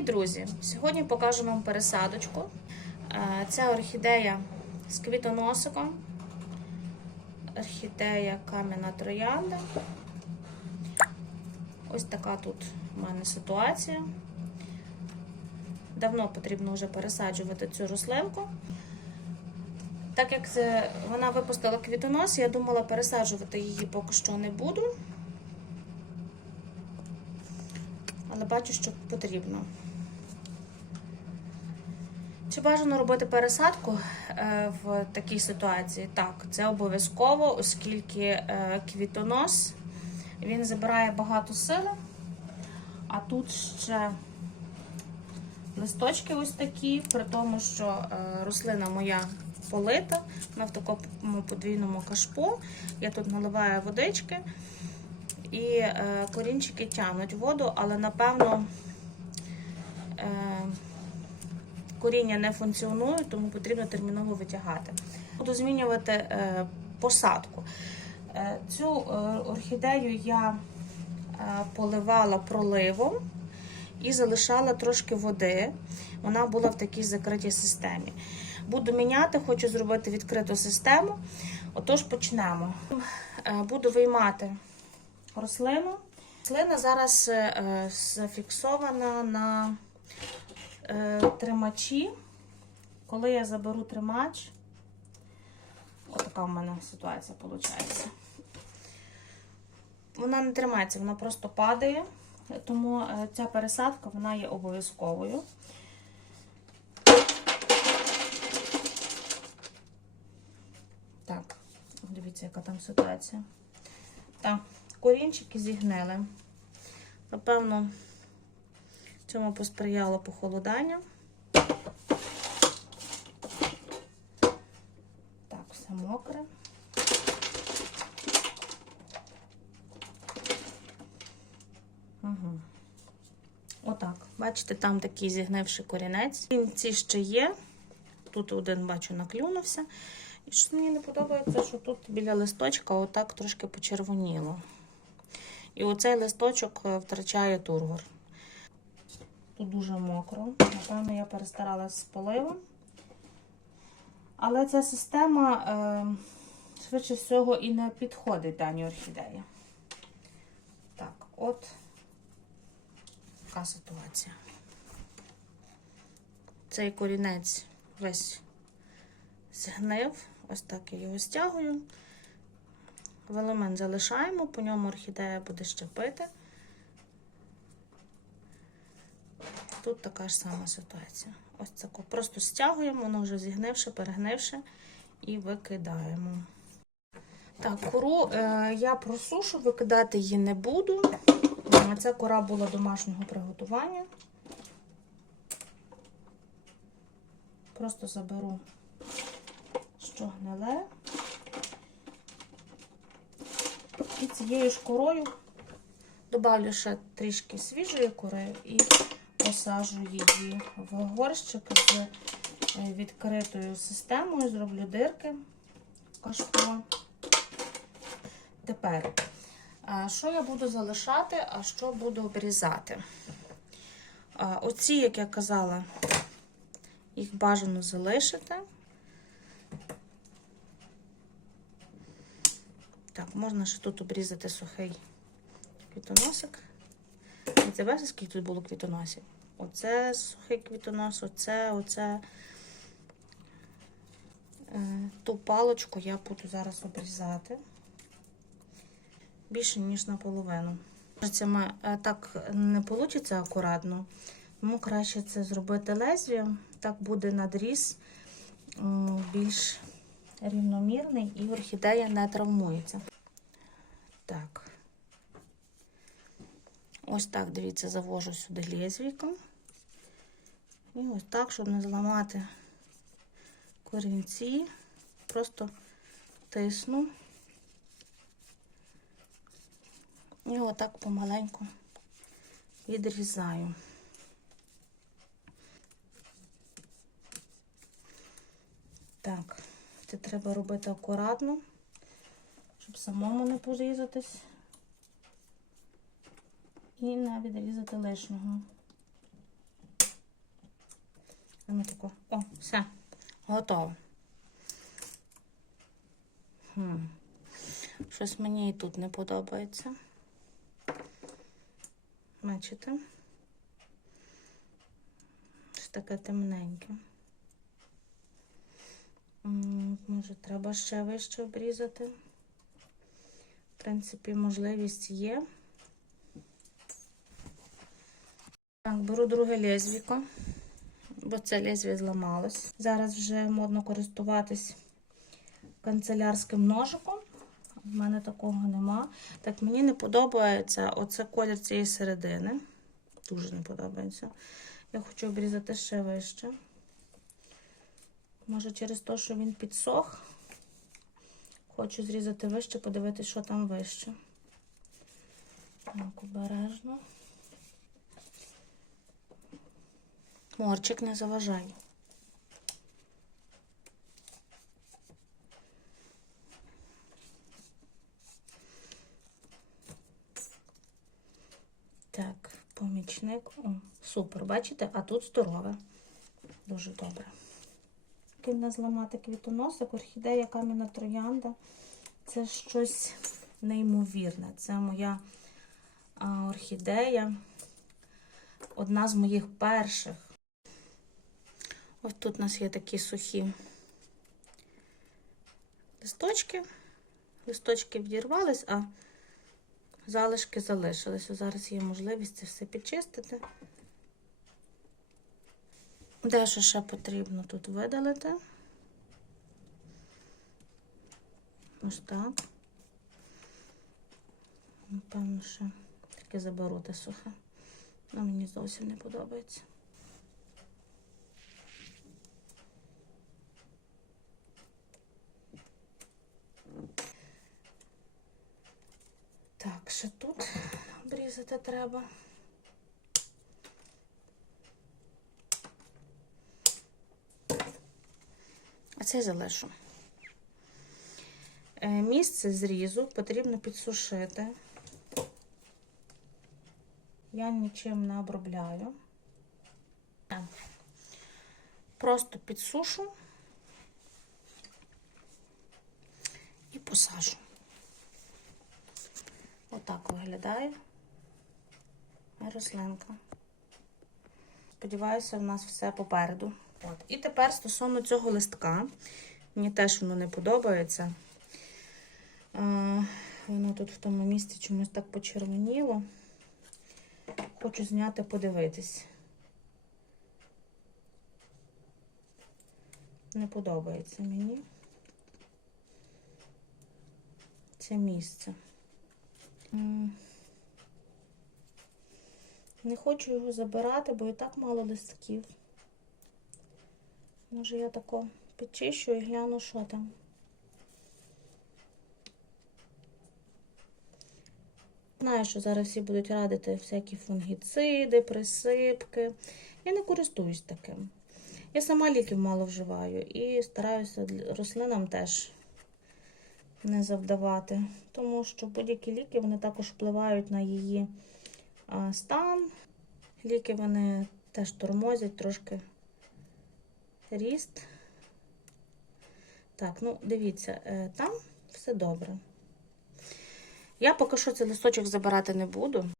Привіт, друзі! Сьогодні покажу вам пересадочку. Е, Це орхідея з квітоносиком. Орхідея кам'яна троянда. Ось така тут в мене ситуація. Давно потрібно вже пересаджувати цю рослинку. Так як це, вона випустила квітонос, я думала пересаджувати її поки що не буду. але бачу, що потрібно. Чи бажано робити пересадку е, в такій ситуації? Так, це обов'язково, оскільки е, квітонос він забирає багато сили, а тут ще листочки ось такі, при тому, що е, рослина моя полита, вона в такому подвійному кашпо. Я тут наливаю водички і корінчики тягнуть воду, але напевно коріння не функціонує, тому потрібно терміново витягати. Буду змінювати е, посадку. Е, цю е, орхідею я поливала проливом і залишала трошки води. Вона була в такій закритій системі. Буду міняти, хочу зробити відкриту систему. Отож, почнемо. Буду виймати рослину. Рослина зараз зафіксована на тримачі. Коли я заберу тримач, отака в мене ситуація виходить. Вона не тримається, вона просто падає, тому е, ця пересадка вона є обов'язковою. Так, дивіться, яка там ситуація. Так, корінчики зігнили. Напевно, цьому посприяло похолодання. Так, все мокре. Угу. Отак. Бачите, там такий зігнивший корінець. Ці ще є. Тут один, бачу, наклюнувся. І що мені не подобається, що тут біля листочка отак трошки почервоніло. І оцей листочок е, втрачає тургор. Тут дуже мокро. Напевно, я перестаралась з поливом. Але ця система, е, швидше всього, і не підходить даній орхідеї. Так, от така ситуація. Цей корінець весь згнив. Ось так я його стягую. В елемент залишаємо, по ньому орхідея буде щепити. Тут така ж сама ситуація. Ось це просто стягуємо, воно вже зігнивши, перегнивши і викидаємо. Так, кору е, я просушу, викидати її не буду. Ця кора була домашнього приготування. Просто заберу що гниле. І цією ж корою добавлю ще трішки свіжої кори і посажу її в горщик з е, відкритою системою, зроблю дирки кашпо. Тепер, що я буду залишати, а що буду обрізати? Оці, як я казала, їх бажано залишити. Так, можна ще тут обрізати сухий квітоносик. І це бачите, скільки тут було квітоносів. Оце сухий квітонос, оце, оце. Е, ту палочку я буду зараз обрізати більше, ніж наполовину. Е, так не вийде акуратно, тому краще це зробити лезвієм. Так буде надріз більш рівномірний і орхідея не травмується. Так. Ось так, дивіться, завожу сюди лезвійком. І ось так, щоб не зламати корінці, просто тисну. І отак помаленьку відрізаю. Так, це треба робити акуратно, щоб самому не порізатись і не відрізати лишнього. Ну, тако. О, все. Готово. Хм. Щось мені і тут не подобається. Бачите? Щось таке темненьке. Може, треба ще вище обрізати. В принципі, можливість є. Так, беру друге лезвіко, бо це лезвіє зламалось. Зараз вже модно користуватись канцелярським ножиком. У мене такого нема. Так, мені не подобається оце колір цієї середини. Дуже не подобається. Я хочу обрізати ще вище. Може, через те, що він підсох. Хочу зрізати вище, подивитися, що там вище. Так, обережно. Морчик не заважай. Так, помічник. О, супер, бачите? А тут здорове. Дуже добре. Не зламати квітоносик, орхідея кам'яна троянда. Це щось неймовірне. Це моя орхідея. Одна з моїх перших. Ось тут у нас є такі сухі листочки. Листочки відірвались, а залишки залишилися. Зараз є можливість це все підчистити. Дещо ще потрібно тут видалити. Ось так. Напевно, ще таке забороти сухе. Ну, мені зовсім не подобається. Так, ще тут обрізати треба. А це залишу. Е, Місце зрізу потрібно підсушити. Я нічим не обробляю. Е, Просто підсушу і посажу. Виглядає рослинка. Сподіваюся, в нас все попереду. От. І тепер стосовно цього листка, мені теж воно не подобається. А, воно тут в тому місці чомусь так почервоніло. Хочу зняти, подивитись. Не подобається мені це місце. Не хочу його забирати, бо і так мало листків. Може, я тако підчищу і гляну, що там. Знаю, що зараз всі будуть радити всякі фунгіциди, присипки. Я не користуюсь таким. Я сама ліків мало вживаю і стараюся рослинам теж не завдавати, тому що будь-які ліки вони також впливають на її стан. Ліки вони теж тормозять трошки ріст. Так, ну дивіться, е, там все добре. Я поки що цей листочок забирати не буду.